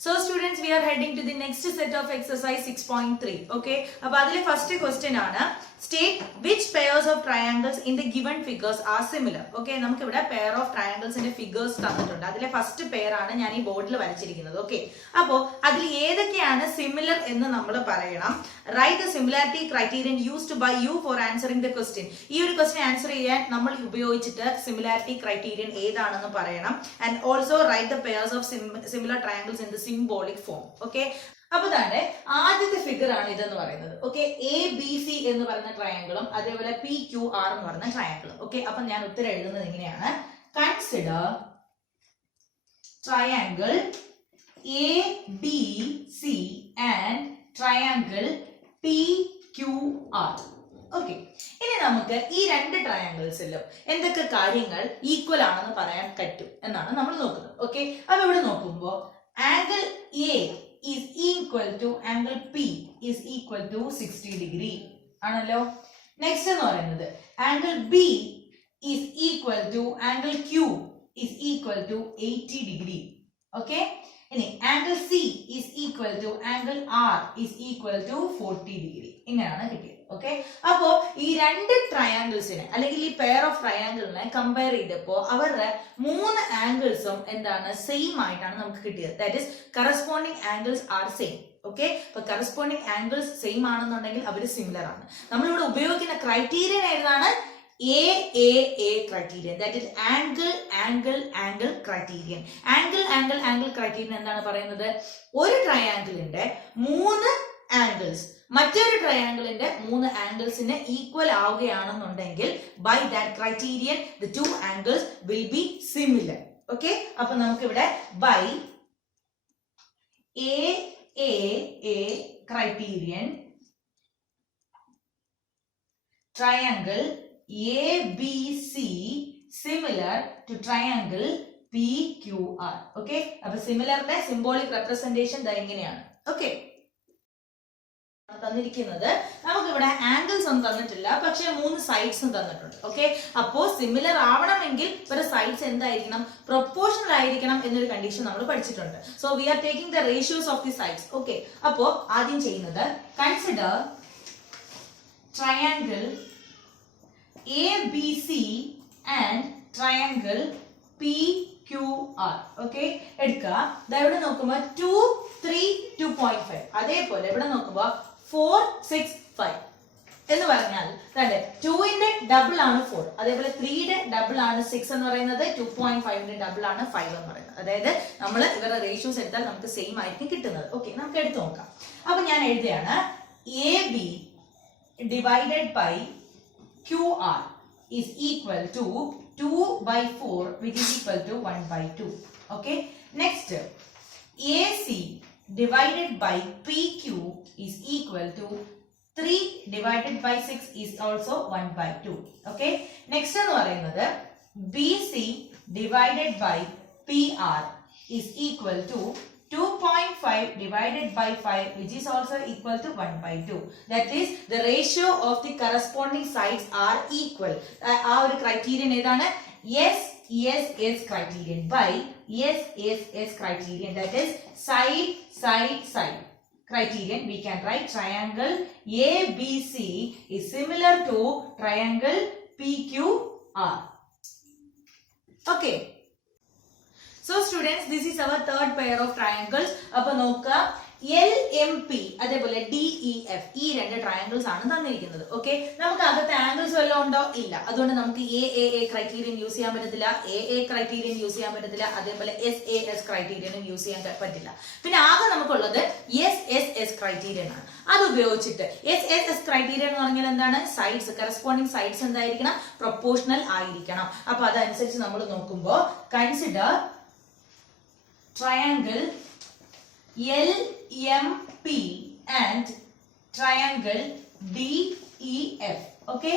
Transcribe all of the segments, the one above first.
So students, we are heading to the next set of exercise 6.3. Okay, about the first question ആണ്, state which pairs of triangles in the given figures are similar. Okay, നമുക്ക് ഇവിടെ pair of triangles ന്റെ figures തന്നിട്ടുണ്ട്. അതിലെ first pair ആണ് ഞാൻ ഈ ബോർഡിൽ വരച്ചിരിക്കുന്നത്. Okay, അപ്പോൾ അതിൽ ഏതൊക്കെയാണ് similar എന്ന് നമ്മൾ പറയണം. Write the similarity criterion used by you for answering the question. ഈ ഒരു question answer ചെയ്യാൻ നമ്മൾ ഉപയോഗിച്ചിട്ട് similarity criterion ഏതാണെന്ന് പറയണം. And also write the pairs of similar triangles in the symbolic form. Okay, അപ്പൊ തന്നെ ആദ്യത്തെ ഫിഗർ ആണ് ഇതെന്ന് പറയുന്നത്. ഓക്കെ, എ ബി സി എന്ന് പറയുന്ന ട്രയാങ്കിളും അതേപോലെ പി ക്യു ആർ എന്ന് പറയുന്ന ട്രയാങ്കിളും. ഓക്കെ, അപ്പൊ ഞാൻ ഉത്തരം എഴുതുന്നത് ഇങ്ങനെയാണ്. Consider triangle A B C and triangle P Q R. Okay, ഇനി നമുക്ക് ഈ രണ്ട് ട്രയാങ്കിൾസിലും എന്തൊക്കെ കാര്യങ്ങൾ ഈക്വൽ ആണെന്ന് പറയാൻ പറ്റും എന്നാണ് നമ്മൾ നോക്കുന്നത്. ഓക്കെ, അപ്പൊ ഇവിടെ നോക്കുമ്പോൾ angle A is equal to angle P is equal to 60 degree ആണല്ലോ. നെക്സ്റ്റ് എന്ന് പറയുന്നത് angle B is equal to angle Q is equal to 80 degree. Okay, ഇനി angle C is equal to angle R is equal to 40 degree. ഇങ്ങനെയാണ് കിട്ടിയത്. Okay, അപ്പോ ഈ രണ്ട് ട്രയാങ്കിൾസിനെ അല്ലെങ്കിൽ ഈ പെയർ ഓഫ് ട്രയാങ്കിളിനെ കമ്പയർ ചെയ്തപ്പോ അവരുടെ മൂന്ന് ആംഗിൾസും എന്താണ് സെയിം ആയിട്ടാണ് നമുക്ക് കിട്ടിയത്. That is corresponding angles are same. Okay, അപ്പൊ കറസ്പോണ്ടിങ് ആംഗിൾസ് സെയിം ആണെന്നുണ്ടെങ്കിൽ അവർ സിമിലർ ആണ്. നമ്മളിവിടെ ഉപയോഗിക്കുന്ന ക്രൈറ്റീരിയൻ ഏതാണ്? AAA criterion, that is angle angle angle criterion. Angle angle angle criterion എന്താണ് പറയുന്നത്? ഒരു ട്രയാങ്കിളിന്റെ മൂന്ന് ആംഗിൾസ് മറ്റൊരു ട്രയാങ്കിളിന്റെ മൂന്ന് ആംഗിൾസിന് ഈക്വൽ ആവുകയാണെന്നുണ്ടെങ്കിൽ by that criterion the two angles will be similar. Okay, അപ്പൊ നമുക്ക് ഇവിടെ by AAA criterion triangle ABC similar to triangle PQR. Okay, അപ്പൊ സിമിലറിന്റെ സിംബോളിക് റെപ്രസെന്റേഷൻ എങ്ങനെയാണ്? ഓക്കെ, തന്നിരിക്കുന്നത് നമുക്ക് ഇവിടെ ആംഗിൾസ് ഒന്നും തന്നിട്ടില്ല, പക്ഷെ മൂന്ന് സൈഡ്സും തന്നിട്ടുണ്ട്. ഓക്കെ, അപ്പോ സിമിലർ ആവണമെങ്കിൽ ഒരു സൈഡ്സ് എന്തായിരിക്കണം? പ്രൊപ്പോർഷണൽ ആയിരിക്കണം എന്നൊരു കണ്ടീഷൻ നമ്മൾ പഠിച്ചിട്ടുണ്ട്. So we are taking the ratios of the sides. Okay, അപ്പോ ആദ്യം ചെയ്യുന്നത് consider triangle ABC and triangle PQR. Okay, എടുക്കുക. ഇവിടെ നോക്കുമ്പോൾ 2 3 2.5, അതേപോലെ ഇവിടെ നോക്കുമ്പോൾ 4 6 5 എന്ന് പറഞ്ഞാൽ 2ന്റെ ഡബിൾ ആണ് 4, അതേപോലെ 3യുടെ ഡബിൾ ആണ് 6 എന്ന് പറയുന്നത്, 2.5ന്റെ ഡബിൾ ആണ് 5 എന്ന് പറയുന്നത്. അതായത് നമ്മൾ ഇവരുടെ റേഷ്യോസ് എടുത്താൽ നമുക്ക് സെയിം ആയിരിക്കും കിട്ടുന്നത്. ഓക്കെ, നമുക്ക് എടുത്തു നോക്കാം. അപ്പൊ ഞാൻ എഴുതുകയാണ് AB divided by QR is equal to 2 by 4 which is equal to 1 by 2. Okay, next AC divided by PQ is equal to 3 divided by 6 is also 1 by 2. Okay, next എന്ന് പറയുന്നത് BC divided by PR is equal to 2.5 divided by 5 which is also equal to 1 by 2. That is the ratio of the corresponding sides are equal. ആ ഒരു criterion ഏതാണ്? SSS criterion by SSS criterion, that is side side side criterion. We can write triangle ABC is similar to triangle PQR. Okay, so students, this is our third pair of triangles. അപ്പൊ നോക്കുക, LMP അതേപോലെ DEF ഈ രണ്ട് triangles ആണ് തന്നിരിക്കുന്നത്. Okay, നമുക്ക് അകത്തെ angles വല്ലതും ഉണ്ടോ? ഇല്ല. അതുകൊണ്ട് നമുക്ക് AAA ക്രൈറ്റീരിയൻ യൂസ് ചെയ്യാൻ പറ്റത്തില്ല, AA ക്രൈറ്റീരിയൻ യൂസ് ചെയ്യാൻ പറ്റത്തില്ല, അതേപോലെ SAS ക്രൈറ്റീരിയനും യൂസ് ചെയ്യാൻ പറ്റില്ല. പിന്നെ ആകെ നമുക്കുള്ളത് SSS ക്രൈറ്റീരിയൻ ആണ്. അത് ഉപയോഗിച്ചിട്ട് SSS ക്രൈറ്റീരിയൻ എന്ന് പറഞ്ഞാൽ എന്താണ്? സൈഡ്സ്, കറസ്പോണ്ടിങ് സൈഡ്സ് എന്തായിരിക്കണം? പ്രൊപ്പോർഷണൽ ആയിരിക്കണം. അപ്പൊ അതനുസരിച്ച് നമ്മൾ നോക്കുമ്പോൾ consider triangle LMP and triangle DEF. Okay,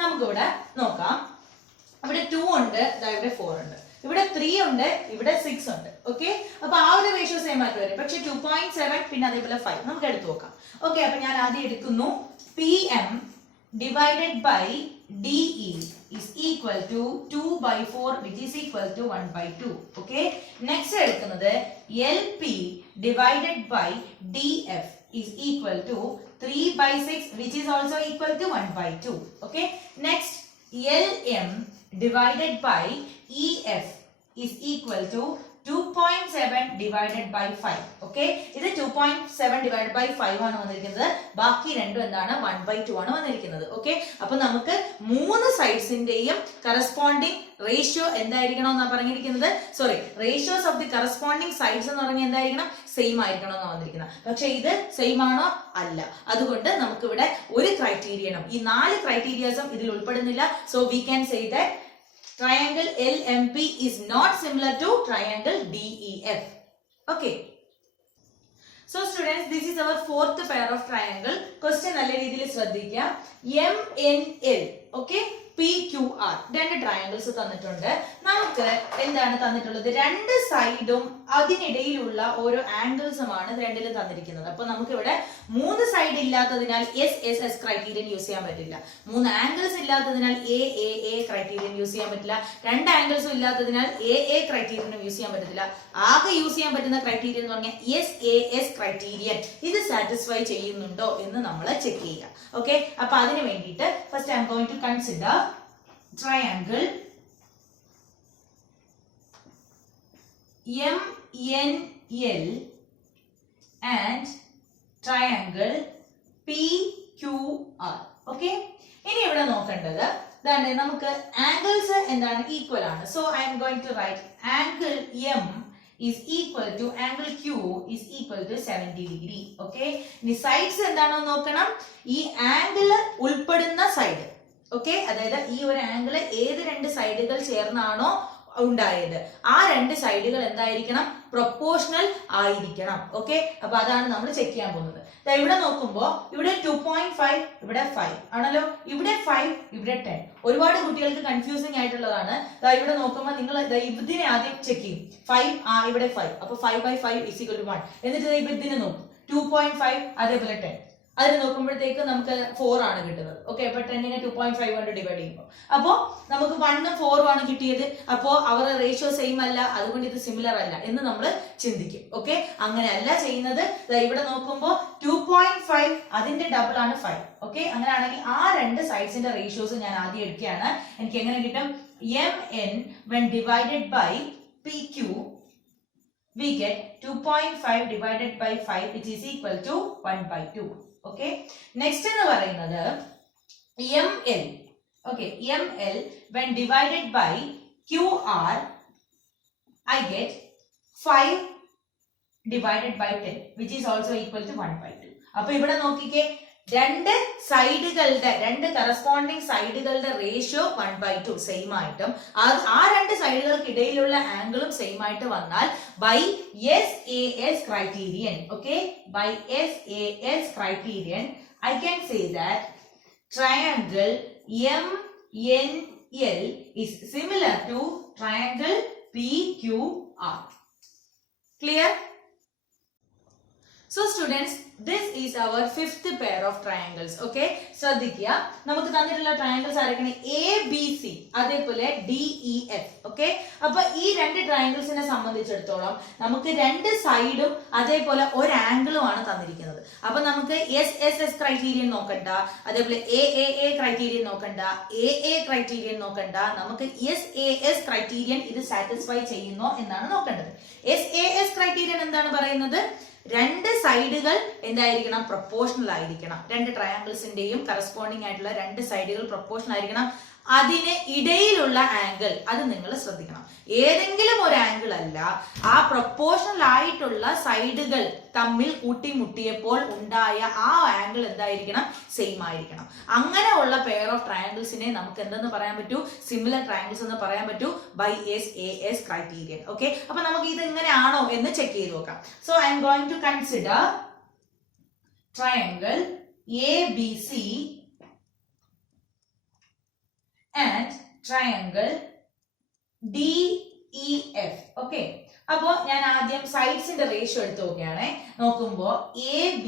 നമുക്കിവിടെ നോക്കാം. ഇവിടെ 2 ഉണ്ട്, ഇവിടെ 4 ഉണ്ട്, ഇവിടെ 3 ഉണ്ട്, ഇവിടെ 6 ഉണ്ട്. ഓക്കെ, അപ്പൊ ആ ഒരു റേഷ്യോ സെയിം ആയിട്ട് വരും. പക്ഷെ 2.7 പിന്നെ അതേപോലെ 5 നമുക്ക് എടുത്തു നോക്കാം. ഓക്കെ, അപ്പൊ ഞാൻ ആദ്യം എടുക്കുന്നു PM divided by DE is equal to 2 by 4 which is equal to 1 by 2. Okay. Next എടുക്കുന്നത് LP divided by DF is equal to 3 by 6 which is also equal to 1 by 2. Okay. Next LM divided by EF is equal to 2.7 divided by 5. Okay. ഇത് 2.7 divided by 5 ആണ് വന്നിരിക്കുന്നത്. ബാക്കി രണ്ടും എന്താണ് 1 by 2 ആണ് വന്നിരിക്കുന്നത്. Okay. അപ്പൊ നമുക്ക് മൂന്ന് സൈഡ്സിന്റെയും കറസ്പോണ്ടിങ് റേഷ്യോ എന്തായിരിക്കണം എന്നാണ് പറഞ്ഞിരിക്കുന്നത്. Sorry, ratios of the corresponding sides എന്ന് പറഞ്ഞാൽ എന്തായിരിക്കണം? സെയിം ആയിരിക്കണം എന്നാണ് വന്നിരിക്കുന്നത്. പക്ഷെ ഇത് സെയിം ആണോ? അല്ല. അതുകൊണ്ട് നമുക്ക് ഇവിടെ ഒരു ക്രൈറ്റീരിയനും ഈ 4 ക്രൈറ്റീരിയാസും ഇതിൽ ഉൾപ്പെടുന്നില്ല. So we can say that triangle LMP is not similar to triangle DEF. Okay. So students, this is our fourth pair of triangle. Question നല്ല രീതിയിൽ ശ്രദ്ധിക്കുക. MNL, okay, PQR രണ്ട് ട്രയാങ്കിൾസ് തന്നിട്ടുണ്ട്. നമുക്ക് എന്താണ് തന്നിട്ടുള്ളത്? രണ്ട് സൈഡും അതിനിടയിലുള്ള ഓരോ ആംഗിൾസുമാണ് രണ്ടിൽ തന്നിരിക്കുന്നത്. അപ്പൊ നമുക്ക് ഇവിടെ 3 സൈഡ് ഇല്ലാത്തതിനാൽ SSS ക്രൈറ്റീരിയൻ യൂസ് ചെയ്യാൻ പറ്റില്ല. 3 ആംഗിൾസ് ഇല്ലാത്തതിനാൽ AAA ക്രൈറ്റീരിയൻ യൂസ് ചെയ്യാൻ പറ്റില്ല. 2 ആംഗിൾസും ഇല്ലാത്തതിനാൽ AA ക്രൈറ്റീരിയനും യൂസ് ചെയ്യാൻ പറ്റത്തില്ല. ആകെ യൂസ് ചെയ്യാൻ പറ്റുന്ന ക്രൈറ്റീരിയൻ എന്ന് പറഞ്ഞാൽ SAS ക്രൈറ്റീരിയൻ. ഇത് സാറ്റിസ്ഫൈ ചെയ്യുന്നുണ്ടോ എന്ന് നമ്മൾ ചെക്ക് ചെയ്യുക. ഓക്കെ. അപ്പൊ അതിന് വേണ്ടിയിട്ട് first I'm going to consider triangle MNL and triangle PQR. Okay. ഇനി ഇവിടെ നോക്കേണ്ടത് നമുക്ക് ആംഗിൾസ് എന്താണ്? ഈക്വൽ ആണ്. So I'm going to write angle M is equal to angle Q is equal to 70 degree. Okay. ഇനി sides എന്താണെന്ന് നോക്കണം. ഈ ആംഗിൾ ഉൾപ്പെടുന്ന സൈഡ്. ഓക്കെ. അതായത് ഈ ഒരു ആംഗിൾ ഏത് രണ്ട് സൈഡുകൾ ചേർന്നാണോ ഉണ്ടായത് ആ രണ്ട് സൈഡുകൾ എന്തായിരിക്കണം? പ്രൊപ്പോർഷണൽ ആയിരിക്കണം. ഓക്കെ. അപ്പൊ അതാണ് നമ്മൾ ചെക്ക് ചെയ്യാൻ പോകുന്നത്. ഇവിടെ നോക്കുമ്പോ ഇവിടെ 2.5 ഇവിടെ 5 ആണല്ലോ. ഇവിടെ 5 ഇവിടെ 10. ഒരുപാട് കുട്ടികൾക്ക് കൺഫ്യൂസിംഗ് ആയിട്ടുള്ളതാണ്. ഇവിടെ നോക്കുമ്പോൾ നിങ്ങൾ ഇതിനെ ആദ്യം ചെക്ക് ചെയ്യും. 5 ഇവിടെ 5. അപ്പൊ 5 by 5 is equal to 1. എന്നിട്ട് ഇതിനെ നോക്കും. 2.5 അതേപോലെ 10. അതിന് നോക്കുമ്പോഴത്തേക്ക് നമുക്ക് 4 ആണ് കിട്ടുന്നത്. ഓക്കെ. അപ്പൊ 10നെ 2.5 കൊണ്ട് ഡിവൈഡ് ചെയ്യുമ്പോൾ അപ്പോ നമുക്ക് 1 4 ആണ് കിട്ടിയത്. അപ്പോ അവരുടെ റേഷ്യോ സെയിം അല്ല, അതുകൊണ്ട് ഇത് സിമിലർ അല്ല എന്ന് നമ്മൾ ചിന്തിക്കും. ഓക്കെ. അങ്ങനെയല്ല ചെയ്യുന്നത്. ഇവിടെ നോക്കുമ്പോൾ 2.5 അതിന്റെ ഡബിൾ ആണ് 5. ഓക്കെ. അങ്ങനെയാണെങ്കിൽ ആ രണ്ട് സൈഡ്സിന്റെ റേഷ്യോസ് ഞാൻ ആദ്യം എടുക്കുകയാണ്. എനിക്ക് എങ്ങനെ കിട്ടും? MN when divided by PQ we get 2.5 divided by 5 which is equal to 1 by 2. Okay. Next എന്ന് പറയുന്നത് ML. Okay. ML when divided by QR I get 5 divided by 10 which is also equal to 1 by 2. അപ്പൊ ഇവിടെ നോക്കിക്കേ, രണ്ട് സൈഡുകളുടെ രണ്ട് corresponding സൈഡുകളുടെ ratio 1 by 2 same ആയിട്ടും ആ രണ്ട് സൈഡുകൾക്ക് ഇടയിലുള്ള ആംഗിളും സെയിം ആയിട്ട് വന്നാൽ by SAS criterion, okay, by SAS criterion I can say that triangle MNL is similar to triangle PQR. Clear? So students, this is our fifth pair of triangles. Okay. ശ്രദ്ധിക്കുക, നമുക്ക് തന്നിട്ടുള്ള ട്രയാങ്കിൾസ് ആയിരിക്കണം ABC അതേപോലെ DEF. Okay. അപ്പൊ ഈ രണ്ട് ട്രയാങ്കിൾസിനെ സംബന്ധിച്ചിടത്തോളം നമുക്ക് രണ്ട് സൈഡും അതേപോലെ ഒരു ആംഗിളും ആണ് തന്നിരിക്കുന്നത്. അപ്പൊ നമുക്ക് SSS ക്രൈറ്റീരിയൻ നോക്കണ്ട, അതേപോലെ AAA ക്രൈറ്റീരിയൻ നോക്കണ്ട, AA ക്രൈറ്റീരിയൻ നോക്കണ്ട. നമുക്ക് SAS ക്രൈറ്റീരിയൻ ഇത് സാറ്റിസ്ഫൈ ചെയ്യുന്നോ എന്നാണ് നോക്കേണ്ടത്. SAS ക്രൈറ്റീരിയൻ എന്താണ് പറയുന്നത്? രണ്ട് സൈഡുകൾ എന്തായിരിക്കണം? പ്രൊപ്പോർഷണൽ ആയിരിക്കണം. രണ്ട് ട്രയാങ്കിൾസിന്റെയും കറസ്പോണ്ടിങ് ആയിട്ടുള്ള രണ്ട് സൈഡുകൾ പ്രൊപ്പോർഷണൽ ആയിരിക്കണം. അതിന് ഇടയിലുള്ള ആംഗിൾ അത് നിങ്ങൾ ശ്രദ്ധിക്കണം. ഏതെങ്കിലും ഒരു ആംഗിൾ അല്ല, ആ പ്രൊപ്പോർഷണൽ ആയിട്ടുള്ള സൈഡുകൾ തമ്മിൽ കൂട്ടിമുട്ടിയപ്പോൾ ഉണ്ടായ ആ ആംഗിൾ എന്തായിരിക്കണം? സെയിം ആയിരിക്കണം. അങ്ങനെയുള്ള പെയർ ഓഫ് ട്രയാങ്കിൾസിനെ നമുക്ക് എന്തെന്ന് പറയാൻ പറ്റൂ? സിമിലർ ട്രയാങ്കിൾസ് എന്ന് പറയാൻ പറ്റൂ ബൈ SAS ക്രൈറ്റീരിയൻ. ഓക്കെ. അപ്പൊ നമുക്ക് ഇത് ഇങ്ങനെയാണോ എന്ന് ചെക്ക് ചെയ്ത് നോക്കാം. So I'm going to consider triangle ABC and triangle DEF. Okay. അപ്പോ ഞാൻ ആദ്യം സൈഡ്സിന്റെ റേഷ്യോ എടുത്ത് നോക്കുകയാണെ. നോക്കുമ്പോ AB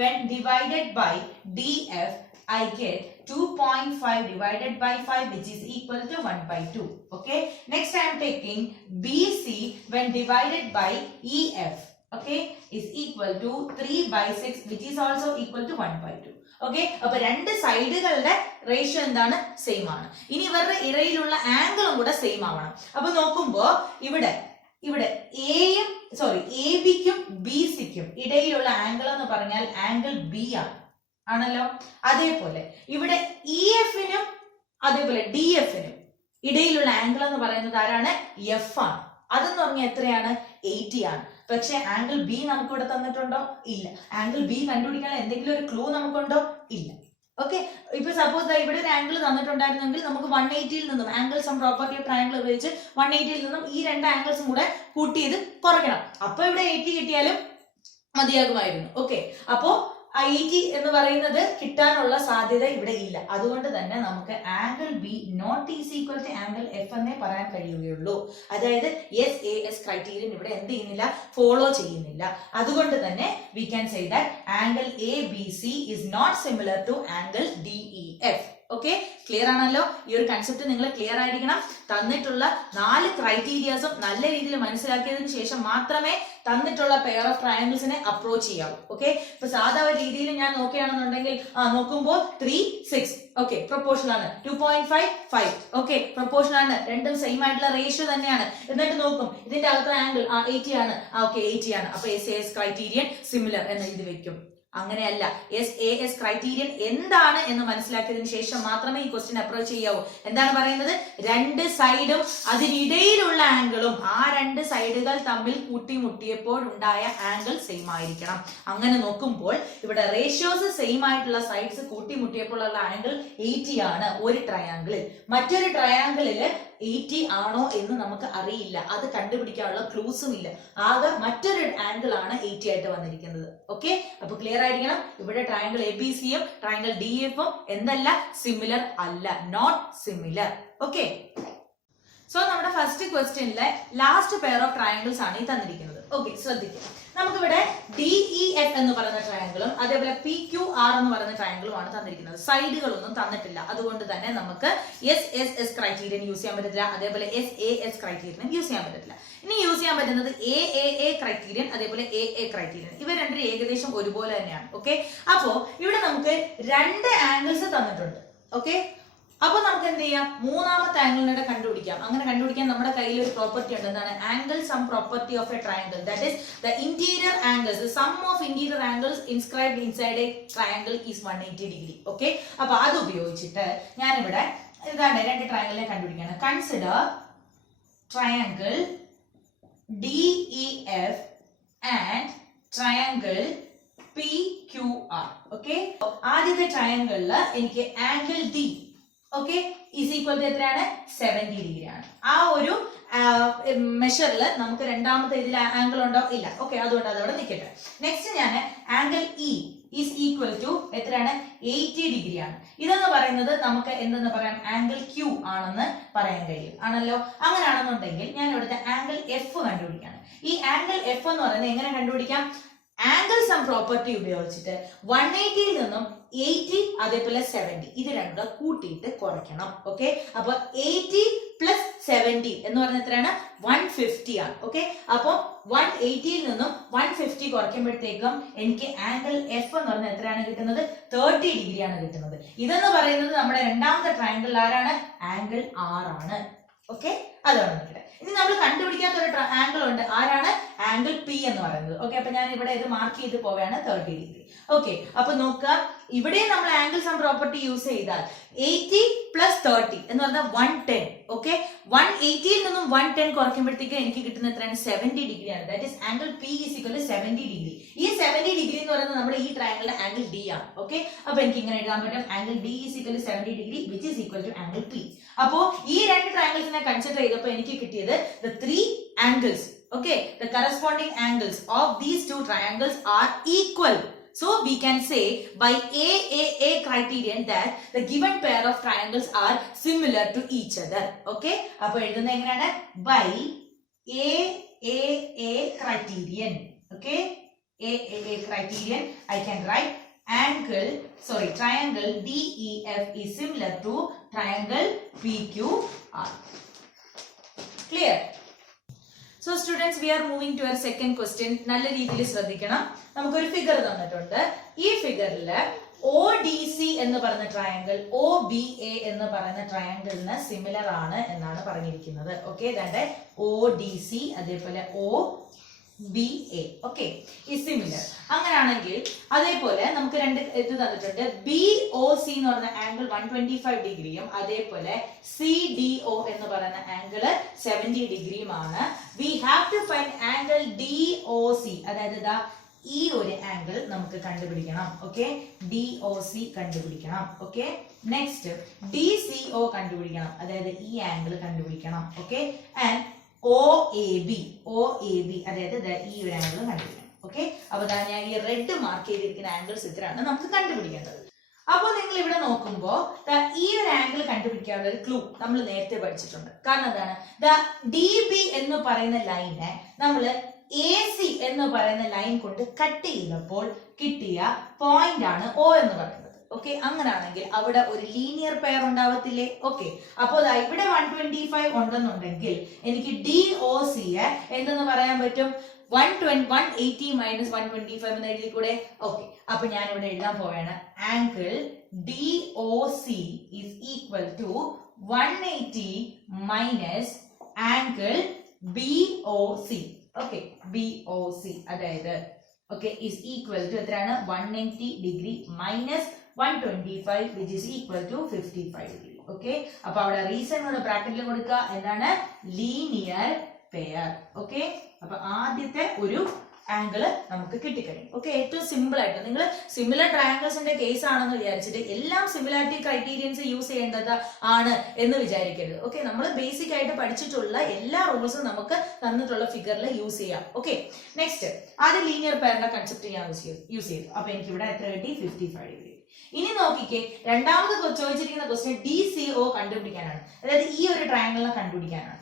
when divided by DF I get 2.5 divided by 5, which is equal to 1/2. Okay, next I am taking BC when divided by EF, okay, is equal to 3/6, which is also equal to 1/2. Okay, അപ്പൊ രണ്ട് സൈഡുകളുടെ ratio എന്താണ്? Same ആണ്. ഇനി ഇവരുടെ ഇടയിലുള്ള ആംഗിളും കൂടെ same ആവണം. അപ്പൊ നോക്കുമ്പോ ഇവിടെ എ ബിക്കും ബി സിക്കും ഇടയിലുള്ള ആംഗിൾ എന്ന് പറഞ്ഞാൽ ആംഗിൾ ബി ആണല്ലോ. അതേപോലെ ഇവിടെ ഇ എഫിനും അതേപോലെ ഡി എഫിനും ഇടയിലുള്ള ആംഗിൾ എന്ന് പറയുന്നത് ആരാണ്? എഫ് ആണ്. അതെന്ന് പറഞ്ഞാൽ എത്രയാണ്? 80 ആണ്. പക്ഷെ ആംഗിൾ ബി നമുക്ക് ഇവിടെ തന്നിട്ടുണ്ടോ? ഇല്ല. ആംഗിൾ ബി കണ്ടുപിടിക്കാൻ എന്തെങ്കിലും ഒരു ക്ലൂ നമുക്കുണ്ടോ? ഇല്ല. ഓക്കെ, ഇപ്പൊ സപ്പോസ് ഇവിടെ ഒരു ആംഗിൾ തന്നിട്ടുണ്ടായിരുന്നെങ്കിൽ നമുക്ക് 180ൽ നിന്നും angle sum property of triangle ഉപയോഗിച്ച് 180ൽ നിന്നും ഈ രണ്ട് ആംഗിൾസും കൂടെ കൂട്ടി ഇത് കുറയ്ക്കണം. അപ്പൊ ഇവിടെ 80 കിട്ടിയാലും മതിയാകുമായിരുന്നു. ഓക്കെ, അപ്പോ 80 എന്ന് പറയുന്നത് കിട്ടാനുള്ള സാധ്യത ഇവിടെ ഇല്ല. അതുകൊണ്ട് തന്നെ നമുക്ക് angle B not is equal to angle F എന്നേ പറയാൻ കഴിയുകയുള്ളൂ. അതായത് SAS ക്രൈറ്റീരിയൻ ഇവിടെ എന്ത് ചെയ്യുന്നില്ല? ഫോളോ ചെയ്യുന്നില്ല. അതുകൊണ്ട് തന്നെ we can say that angle ABC is not similar to angle DEF. Okay, clear ആണല്ലോ? ഈ ഒരു കൺസെപ്റ്റ് നിങ്ങൾ ക്ലിയർ ആയിരിക്കണം. തന്നിട്ടുള്ള 4 ക്രൈറ്റീരിയാസും നല്ല രീതിയിൽ മനസ്സിലാക്കിയതിനു ശേഷം മാത്രമേ തന്നിട്ടുള്ള പെയർ ഓഫ് ട്രയാംഗിൾസിനെ അപ്രോച്ച് ചെയ്യാവൂ. ഓക്കെ, ഇപ്പൊ സാധാരണ രീതിയിൽ ഞാൻ നോക്കുകയാണെന്നുണ്ടെങ്കിൽ നോക്കുമ്പോൾ 3, 6 ഓക്കെ പ്രൊപ്പോർഷൻ ആണ്. 2.5, 5 ഓക്കെ പ്രൊപ്പോർഷൻ ആണ്. രണ്ടും സെയിം ആയിട്ടുള്ള റേഷ്യോ തന്നെയാണ്. എന്നിട്ട് നോക്കും ഇതിന്റെ അകത്ത് ആംഗിൾ 80 ആണ്. ഓക്കെ 80 ആണ്. അപ്പൊ SAS ക്രൈറ്റീരിയൻ സിമിലർ എന്ന് എഴുതി വെക്കും. അങ്ങനെയല്ല, SAS ക്രൈറ്റീരിയൻ എന്താണ് എന്ന് മനസ്സിലാക്കിയതിനു ശേഷം മാത്രമേ ഈ ക്വസ്റ്റ്യൻ അപ്രോച്ച് ചെയ്യാവൂ. എന്താണ് പറയുന്നത്? രണ്ട് സൈഡും അതിനിടയിലുള്ള ആംഗിളും ആ രണ്ട് സൈഡുകൾ തമ്മിൽ കൂട്ടിമുട്ടിയപ്പോൾ ഉണ്ടായ ആംഗിൾ സെയിം ആയിരിക്കണം. അങ്ങനെ നോക്കുമ്പോൾ ഇവിടെ റേഷ്യോസ് സെയിം ആയിട്ടുള്ള സൈഡ്സ് കൂട്ടിമുട്ടിയപ്പോൾ ഉള്ള ആംഗിൾ 80 ആണ് ഒരു ട്രയാംഗിളിൽ. മറ്റൊരു ട്രയാംഗിളില് 80 ആണോ എന്ന് നമുക്ക് അറിയില്ല. അത് കണ്ടുപിടിക്കാനുള്ള ക്ലൂസും ഇല്ല. ആകെ മറ്റൊരു ആംഗിൾ ആണ് 80 ആയിട്ട് വന്നിരിക്കുന്നത്. ഓക്കെ, അപ്പൊ ക്ലിയർ ആയിരിക്കണം. ഇവിടെ ട്രയാംഗിൾ ABCയും ട്രയാംഗിൾ DEFും എന്തല്ല? സിമിലർ അല്ല, നോട്ട് സിമിലർ. ഓക്കെ, സോ നമ്മുടെ ഫസ്റ്റ് ക്വസ്റ്റ്യനിലെ ലാസ്റ്റ് പെയർ ഓഫ് ട്രയാംഗിൾസ് ആണ് ഈ തന്നിരിക്കുന്നത്. ഓക്കെ, ശ്രദ്ധിക്കുക. നമുക്കിവിടെ DEF എന്ന് പറയുന്ന ട്രയാംഗിളും അതേപോലെ PQR എന്ന് പറയുന്ന ട്രയാംഗിളും ആണ് തന്നിരിക്കുന്നത്. സൈഡുകളൊന്നും തന്നിട്ടില്ല. അതുകൊണ്ട് തന്നെ നമുക്ക് SSS ക്രൈറ്റീരിയൻ യൂസ് ചെയ്യാൻ പറ്റത്തില്ല. അതേപോലെ SAS ക്രൈറ്റീരിയൻ യൂസ് ചെയ്യാൻ പറ്റത്തില്ല. ഇനി യൂസ് ചെയ്യാൻ പറ്റുന്നത് AAA ക്രൈറ്റീരിയൻ അതേപോലെ AA ക്രൈറ്റീരിയൻ. ഇവ രണ്ടും ഏകദേശം ഒരുപോലെ തന്നെയാണ്. ഓക്കെ, അപ്പോ ഇവിടെ നമുക്ക് രണ്ട് ആംഗിൾസ് തന്നിട്ടുണ്ട്. ഓക്കെ, അപ്പൊ നമുക്ക് എന്ത് ചെയ്യാം? മൂന്നാമത്തെ ആംഗിളിനെ കണ്ടുപിടിക്കാം. അങ്ങനെ കണ്ടുപിടിക്കാൻ നമ്മുടെ കയ്യിൽ ഒരു പ്രോപ്പർട്ടി ഉണ്ട്. എന്താണ്? Angle sum property of a triangle. That is the interior angles, the sum of interior angles inscribed inside a triangle is 180 degree. Okay, അപ്പൊ അത് ഉപയോഗിച്ചിട്ട് ഞാനിവിടെ ഇതാണ് രണ്ട് ട്രയാംഗിളിനെ കണ്ടുപിടിക്കുകയാണ്. Consider triangle DEF and triangle PQR. Okay, ആദ്യത്തെ ട്രയാംഗിളില് എനിക്ക് angle D okay is equal to എത്രയാണ്? 70 ഡിഗ്രി ആണ്. ആ ഒരു മെഷറിൽ നമുക്ക് രണ്ടാമത്തെ ഇതിൽ ആംഗിൾ ഉണ്ടോ? ഇല്ല. ഓക്കെ, അതുകൊണ്ട് അതവിടെ നിൽക്കട്ടെ. നെക്സ്റ്റ് ഞാൻ angle E is equal to എത്രയാണ്? 80 ഡിഗ്രി ആണ്. ഇതെന്ന് പറയുന്നത് നമുക്ക് എന്തെന്ന് പറയാം? ആംഗിൾ Q ആണെന്ന് പറയാൻ കഴിയും. ആണല്ലോ. അങ്ങനെയാണെന്നുണ്ടെങ്കിൽ ഞാൻ ഇവിടുത്തെ ആംഗിൾ F കണ്ടുപിടിക്കാണ്. ഈ ആംഗിൾ F എന്ന് പറയുന്നത് എങ്ങനെ കണ്ടുപിടിക്കാം? ആംഗിൾ സം പ്രോപ്പർട്ടി ഉപയോഗിച്ചിട്ട് 180ൽ നിന്നും 80 അതേപോലെ 70 ഇത് രണ്ടും കൂട്ടിയിട്ട് കുറയ്ക്കണം. ഓക്കെ, അപ്പൊ 80 പ്ലസ് 70 എന്ന് പറഞ്ഞാൽ എത്രയാണ്? 150 ആണ്. ഓക്കെ, അപ്പൊ 180ൽ നിന്നും 150 കുറയ്ക്കുമ്പോഴത്തേക്കും എനിക്ക് ആംഗിൾ F എന്ന് പറഞ്ഞാൽ എത്രയാണ് കിട്ടുന്നത്? 30 ഡിഗ്രി ആണ് കിട്ടുന്നത്. ഇതെന്ന് പറയുന്നത് നമ്മുടെ രണ്ടാമത്തെ ട്രയാംഗിൾ ആരാണ്? ആംഗിൾ R ആണ്. ഓക്കെ, അതാണ് നിൽക്കുന്നത്. ഇനി നമ്മൾ കണ്ടുപിടിക്കാത്ത ഒരു ആംഗിൾ ഉണ്ട്. ആരാണ്? ആംഗിൾ P എന്ന് പറയുന്നത്. ഓക്കെ, അപ്പൊ ഞാൻ ഇവിടെ ഇത് മാർക്ക് ചെയ്ത് പോവുകയാണ് 30 ഡിഗ്രി. ഓക്കെ, അപ്പൊ നോക്കുക, ഇവിടെ നമ്മൾ ആംഗിൾ സം പ്രോപ്പർട്ടി യൂസ് ചെയ്താൽ 80 പ്ലസ് 30 എന്ന് പറഞ്ഞാൽ 110. ഓക്കെ, 180ൽ നിന്നും 110 കുറയ്ക്കുമ്പോഴത്തേക്ക് എനിക്ക് കിട്ടുന്ന എത്രയാണ്? 70 ഡിഗ്രി ആണ്. That is angle P is equal to 70 degree. ഈ 70 ഡിഗ്രി എന്ന് പറയുന്നത് നമ്മുടെ ഈ ട്രയാംഗിളിന്റെ ആംഗിൾ D ആണ്. ഓക്കെ, അപ്പൊ എനിക്ക് ഇങ്ങനെ എഴുതാൻ പറ്റും angle D is equal to 70 degree which is equal to angle P. അപ്പോ ഈ രണ്ട് ട്രയാംഗിൾസിനെ കൺസിഡർ ചെയ്തപ്പോൾ എനിക്ക് കിട്ടിയത് the three angles. Okay, the corresponding angles of these two triangles are equal. So we can say by AAA criterion that the given pair of triangles are similar to each other. Okay, അപ്പോൾ എഴുതുന്നത് എങ്ങനെയാണ്? by AAA criterion. Okay, AAA criterion I can write angle triangle DEF is similar to triangle PQR. Clear? So students, we are moving to our second question. നല്ല രീതിയിൽ ശ്രദ്ധിക്കണം. നമുക്കൊരു figure തന്നിട്ടുണ്ട്. ഈ ഫിഗറിൽ ODC എന്ന് പറയുന്ന ട്രയാങ്കിൾ OBA എന്ന് പറയുന്ന ട്രയാങ്കിളിന് സിമിലർ ആണ് എന്നാണ് പറഞ്ഞിരിക്കുന്നത്. ഓക്കെ, ദാറ്റ് ODC അതേപോലെ OBA ഓക്കെ ഈ സിമിലർ. അങ്ങനെയാണെങ്കിൽ അതേപോലെ നമുക്ക് രണ്ട് ഇത് തന്നിട്ടുണ്ട്. BOC എന്ന് പറയുന്ന ആംഗിൾ 125 ഡിഗ്രിയും അതേപോലെ CDO എന്ന് പറയുന്ന ആംഗിൾ 70 ഡിഗ്രിയുമാണ്. We have to find angle DOC, അതായത് ഇതാ ഈ ഒരു ആംഗിൾ നമുക്ക് കണ്ടുപിടിക്കണം. ഓക്കെ, DOC കണ്ടുപിടിക്കണം. ഓക്കെ, നെക്സ്റ്റ് DCO കണ്ടുപിടിക്കണം, അതായത് ഈ ആംഗിൾ കണ്ടുപിടിക്കണം. ഓക്കെ, ആൻഡ് OAB അതായത് ഈ ഒരു ആംഗിൾ കണ്ടുപിടിക്കണം. ഓക്കെ, അപ്പൊ ഞാൻ ഈ റെഡ് മാർക്ക് ചെയ്തിരിക്കുന്ന ആംഗിൾസ് ഇത്രയാണ് നമുക്ക് കണ്ടുപിടിക്കേണ്ടത്. അപ്പോൾ നിങ്ങൾ ഇവിടെ നോക്കുമ്പോൾ ഈ ഒരു ആംഗിൾ കണ്ടുപിടിക്കാനുള്ള ഒരു ക്ലൂ നമ്മൾ നേരത്തെ പഠിച്ചിട്ടുണ്ട്. കാരണം എന്താണ്, DB എന്ന് പറയുന്ന ലൈനെ നമ്മൾ AC എന്ന് പറയുന്ന ലൈൻ കൊണ്ട് കട്ട് ചെയ്തപ്പോൾ കിട്ടിയ പോയിന്റ് ആണ് O എന്ന് പറയുന്നത്. ഓക്കെ, അങ്ങനെയാണെങ്കിൽ അവിടെ ഒരു ലീനിയർ പെയർ ഉണ്ടാവത്തില്ലേ? ഓക്കെ, അപ്പോൾ ഇവിടെ 125 ഉണ്ടെന്നുണ്ടെങ്കിൽ എനിക്ക് DOC എന്തെന്ന് പറയാൻ പറ്റും? 180 മൈനസ് 125 എന്ന് എഴുതി കൂടെ? ഓക്കെ, അപ്പൊ ഞാൻ ഇവിടെ എഴുതാൻ പോവാണ് angle DOC is equal to 180 minus angle BOC. Okay, BOC അതായത് ഓക്കെ is equal to എത്രയാണ്? 180 degree minus 125 which is equal to 55 degree. Okay, അപ്പൊ അവിടെ റീസൺ കൂടെ ബ്രാക്കറ്റിൽ കൊടുക്കുക. എന്താണ്? Linear pair. ഓക്കെ, അപ്പൊ ആദ്യത്തെ ഒരു ആംഗിള് നമുക്ക് കിട്ടിക്കഴിയും. ഓക്കെ, ഏറ്റവും സിമ്പിൾ ആയിട്ട് നിങ്ങൾ സിമിലർ ട്രയാങ്കിൾസിന്റെ കേസ് ആണെന്ന് വിചാരിച്ചിട്ട് എല്ലാം സിമിലാരിറ്റി ക്രൈറ്റീരിയൻസ് യൂസ് ചെയ്യേണ്ടത് ആണ് എന്ന് വിചാരിക്കരുത്. ഓക്കെ, നമ്മൾ ബേസിക് ആയിട്ട് പഠിച്ചിട്ടുള്ള എല്ലാ റൂൾസും നമുക്ക് തന്നിട്ടുള്ള ഫിഗറിൽ യൂസ് ചെയ്യാം. ഓക്കെ, നെക്സ്റ്റ് ആദ്യം ലീനിയർ പെയറിന്റെ കൺസെപ്റ്റ് ഞാൻ യൂസ് ചെയ്തു. അപ്പൊ എനിക്ക് ഇവിടെ എത്ര കിട്ടി? 55 ഡിഗ്രി. ഇനി നോക്കിക്കേ, രണ്ടാമത് ചോദിച്ചിരിക്കുന്ന ക്വസ്റ്റ്യൻ DCO കണ്ടുപിടിക്കാനാണ്, അതായത് ഈ ഒരു ട്രയാങ്കിളിനെ കണ്ടുപിടിക്കാനാണ്.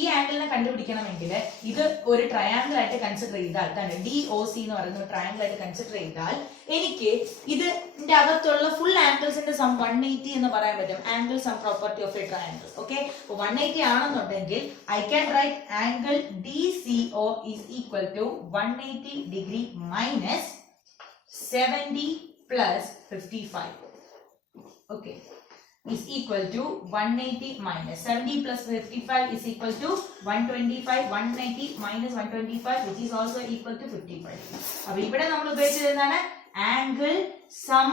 ഈ ആംഗിളിനെ കണ്ടുപിടിക്കണമെങ്കിൽ ഇത് ഒരു ട്രയാങ്കിൾ ആയിട്ട് കൺസിഡർ ചെയ്താൽ തന്നെ DOC എന്ന് പറയുന്ന ഒരു ട്രയാങ്കിൾ ആയിട്ട് കൺസിഡർ ചെയ്താൽ എനിക്ക് ഇതിന്റെ അകത്തുള്ള ഫുൾ ആംഗിൾസിന്റെ സം 180 എന്ന് പറയാൻ പറ്റും. Angle sum property of A triangle. Okay, 180 ആണെന്നുണ്ടെങ്കിൽ I can write angle DCO is equal to 180 degree minus 70 plus 55. Okay, is equal to 180 minus 70 plus 55 is equal to 125. 180 minus 125 which is also equal to 55. അപ്പോൾ ഇവിടെ നമ്മൾ ഉപയോഗിച്ചത് എന്താണ്? Angle sum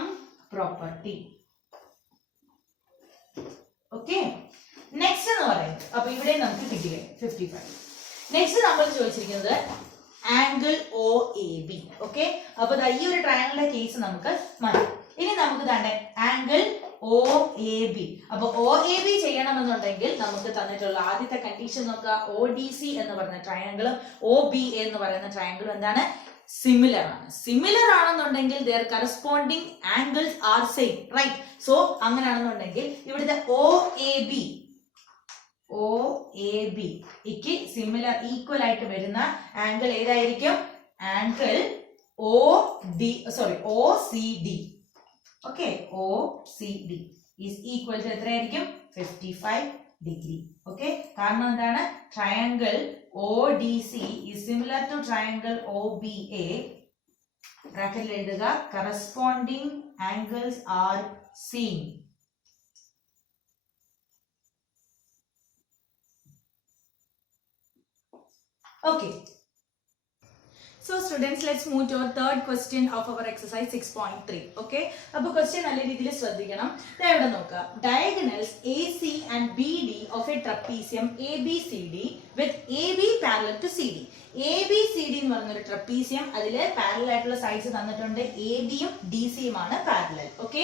property. Okay, next എന്ന് പറയുന്നത് അപ്പൊ ഇവിടെ നമുക്ക് കിട്ടിയത് 55. നെക്സ്റ്റ് നമ്മൾ ചോദിച്ചിരിക്കുന്നത് ആംഗിൾ OAB. ഓക്കെ, അപ്പൊ ഈ ഒരു ട്രയാങ്കിളിന്റെ കേസ് നമുക്ക് മതി. ഇനി നമുക്ക് തന്നെ ആംഗിൾ OAB. അപ്പൊ OAB ചെയ്യണമെന്നുണ്ടെങ്കിൽ നമുക്ക് തന്നിട്ടുള്ള ആദ്യത്തെ കണ്ടീഷൻ നോക്കുക. ODC എന്ന് പറയുന്ന ട്രയാങ്കിളും OBA എന്ന് പറയുന്ന ട്രയാങ്കിളും എന്താണ്? സിമിലർ ആണ്. സിമിലർ ആണെന്നുണ്ടെങ്കിൽ their corresponding angles are same, right? So അങ്ങനെയാണെന്നുണ്ടെങ്കിൽ ഇവിടുത്തെ OAB ക്ക് സിമിലർ ഈക്വൽ ആയിട്ട് വരുന്ന ആംഗിൾ ഏതായിരിക്കും? Angle OCD. Okay, OCD is equal to എത്രയായിരിക്കും? 55 ഡിഗ്രി. ഓക്കെ, കാരണം എന്താണ്? Triangle ODC is similar to triangle OBA. ബ്രാക്കറ്റിൽ എഴുതുക corresponding angles are same. Okay, so students, let's move to our third question of our exercise 6.3. Okay, അപ്പോൾ question നല്ല രീതിയിൽ ശ്രദ്ധിക്കണം. ഇവിടെ നോക്കുക, diagonals AC and BD of a trapezium ABCD with AB parallel to CD. ABCD എന്ന് പറയുന്ന ഒരു trapezium, അതില് പാരലൽ ആയിട്ടുള്ള സൈഡ്സ് തന്നിട്ടുണ്ട്. AB യും DC യുമാണ് parallel. Okay,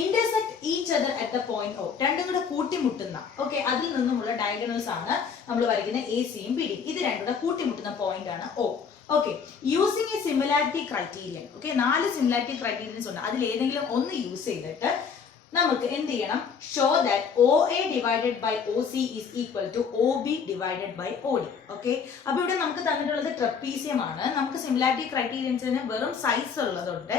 intersect each other at the point O. രണ്ടും കൂടെ കൂട്ടിമുട്ടുന്ന, ഓക്കെ, അതിൽ നിന്നുമുള്ള ഡയഗണൽസ് ആണ് നമ്മൾ വരയ്ക്കുന്ന AC യും BD. ഇത് രണ്ടും കൂടെ കൂട്ടിമുട്ടുന്ന പോയിന്റ് ആണ് O. Okay, using a similarity criterion. Okay, 4 similarity criterions ഉണ്ട്. അതിൽ ഏതെങ്കിലും ഒന്ന് യൂസ് ചെയ്തിട്ട് നമുക്ക് എന്ത് ചെയ്യണം? Show that OA divided by OC is equal to OB divided by OD. Okay, അപ്പൊ ഇവിടെ നമുക്ക് തന്നിട്ടുള്ളത് ട്രപ്പീസിയം ആണ്. നമുക്ക് സിമിലാരിറ്റി ക്രൈറ്റീരിയൻസിന് വെറും സൈസ് ഉള്ളതുണ്ട്,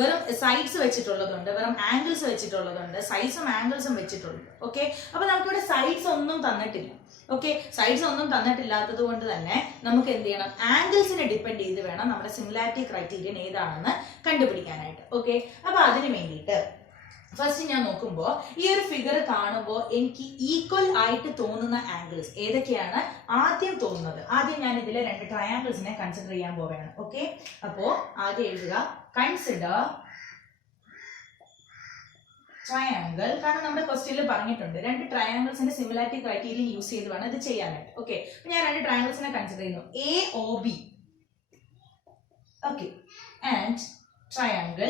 വെറും സൈഡ്സ് വെച്ചിട്ടുള്ളതുണ്ട്, വെറും ആംഗിൾസ് വെച്ചിട്ടുള്ളതുണ്ട്, സൈസും ആംഗിൾസും വെച്ചിട്ടുള്ളത്. ഓക്കെ, അപ്പൊ നമുക്കിവിടെ സൈഡ്സ് ഒന്നും തന്നിട്ടില്ല. ഓക്കെ, സൈഡ്സ് ഒന്നും തന്നിട്ടില്ലാത്തത് കൊണ്ട് തന്നെ നമുക്ക് എന്ത് ചെയ്യണം? ആംഗിൾസിനെ ഡിപ്പെൻഡ് ചെയ്ത് വേണം നമ്മുടെ സിമിലാരിറ്റി ക്രൈറ്റീരിയൻ ഏതാണെന്ന് കണ്ടുപിടിക്കാനായിട്ട്. ഓക്കെ, അപ്പൊ അതിന് വേണ്ടിയിട്ട് ഫസ്റ്റ് ഞാൻ നോക്കുമ്പോൾ ഈ ഒരു ഫിഗർ കാണുമ്പോൾ എനിക്ക് ഈക്വൽ ആയിട്ട് തോന്നുന്ന ആംഗിൾസ് ഏതൊക്കെയാണ് ആദ്യം തോന്നുന്നത്? ആദ്യം ഞാൻ ഇതിലെ രണ്ട് ട്രയാംഗിൾസിനെ കൺസിഡർ ചെയ്യാൻ പോവുകയാണ്. ഓക്കെ, അപ്പോ ആദ്യം എഴുതുക കൺസിഡർ ട്രയാംഗിൾ. കാരണം നമ്മുടെ ക്വസ്റ്റ്യനിൽ പറഞ്ഞിട്ടുണ്ട് രണ്ട് ട്രയാംഗിൾസിന്റെ സിമിലാരിറ്റി ക്രൈറ്റീരിയൻ യൂസ് ചെയ്ത് വേണം ഇത് ചെയ്യാനായിട്ട്. ഓക്കെ, ഞാൻ രണ്ട് ട്രയാംഗിൾസിനെ കൺസിഡർ ചെയ്യുന്നു, AOB. Okay, and triangle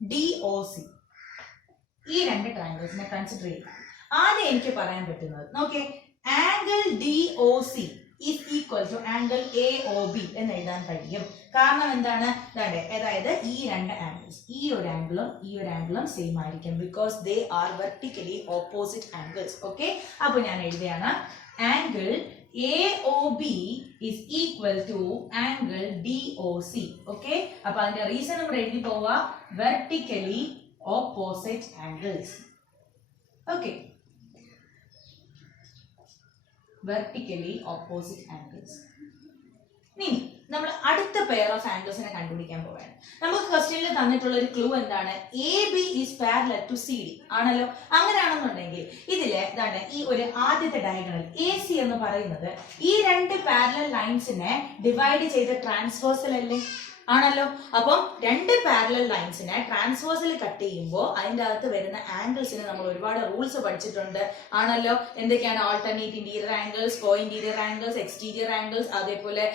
DOC. ഈ രണ്ട് ട്രയാംഗിൾസിനെ കൺസിഡർ ചെയ്യുക. ആദ്യം എനിക്ക് പറയാൻ പറ്റുന്നത് നോക്കേ, angle DOC is equal to angle AOB എന്ന് എഴുതാൻ കഴിയും. കാരണം എന്താണ്? അതായത് ഈ രണ്ട് ആംഗിൾസ്, ഈ ഒരു ആംഗിളും സെയിം ആയിരിക്കും, because they are vertically opposite angles. Okay, അപ്പൊ ഞാൻ എഴുതുകയാണ് angle AOB is equal to angle DOC. Okay, അപ്പൊ അതിന്റെ റീസൺ ഇവിടെ എഴുതി പോവുക, vertically opposite angles. Okay, vertically opposite angles. ഇനി നമ്മൾ അടുത്ത പെയർ ഓഫ് ആംഗിൾസിനെ കണ്ടുപിടിക്കാൻ പോവുകയാണ്. നമുക്ക് ക്വസ്റ്റ്യനിൽ തന്നിട്ടുള്ള ഒരു ക്ലൂ എന്താണ്? AB is parallel to CD ആണല്ലോ. അങ്ങനെയാണെന്നുണ്ടെങ്കിൽ ഇതിലെ ഈ ഒരു ആദ്യത്തെ ഡയഗണൽ AC എന്ന് പറയുന്നത് ഈ രണ്ട് പാരലൽ ലൈൻസിനെ ഡിവൈഡ് ചെയ്ത ട്രാൻസ്വേഴ്സൽ അല്ലേ? ആണല്ലോ. അപ്പം രണ്ട് പാരലൽ ലൈൻസിനെ ട്രാൻസ്വേഴ്സൽ കട്ട് ചെയ്യുമ്പോൾ അതിൻ്റെ അകത്ത് വരുന്ന ആംഗിൾസിന് നമ്മൾ ഒരുപാട് റൂൾസ് പഠിച്ചിട്ടുണ്ട്. ആണല്ലോ, എന്തൊക്കെയാണ്? ആൾട്ടർനേറ്റ് ഇന്റീരിയർ ആംഗിൾസ്, കോ ഇന്റീരിയർ ആംഗിൾസ്, എക്സ്റ്റീരിയർ ആംഗിൾസ്, അതേപോലെ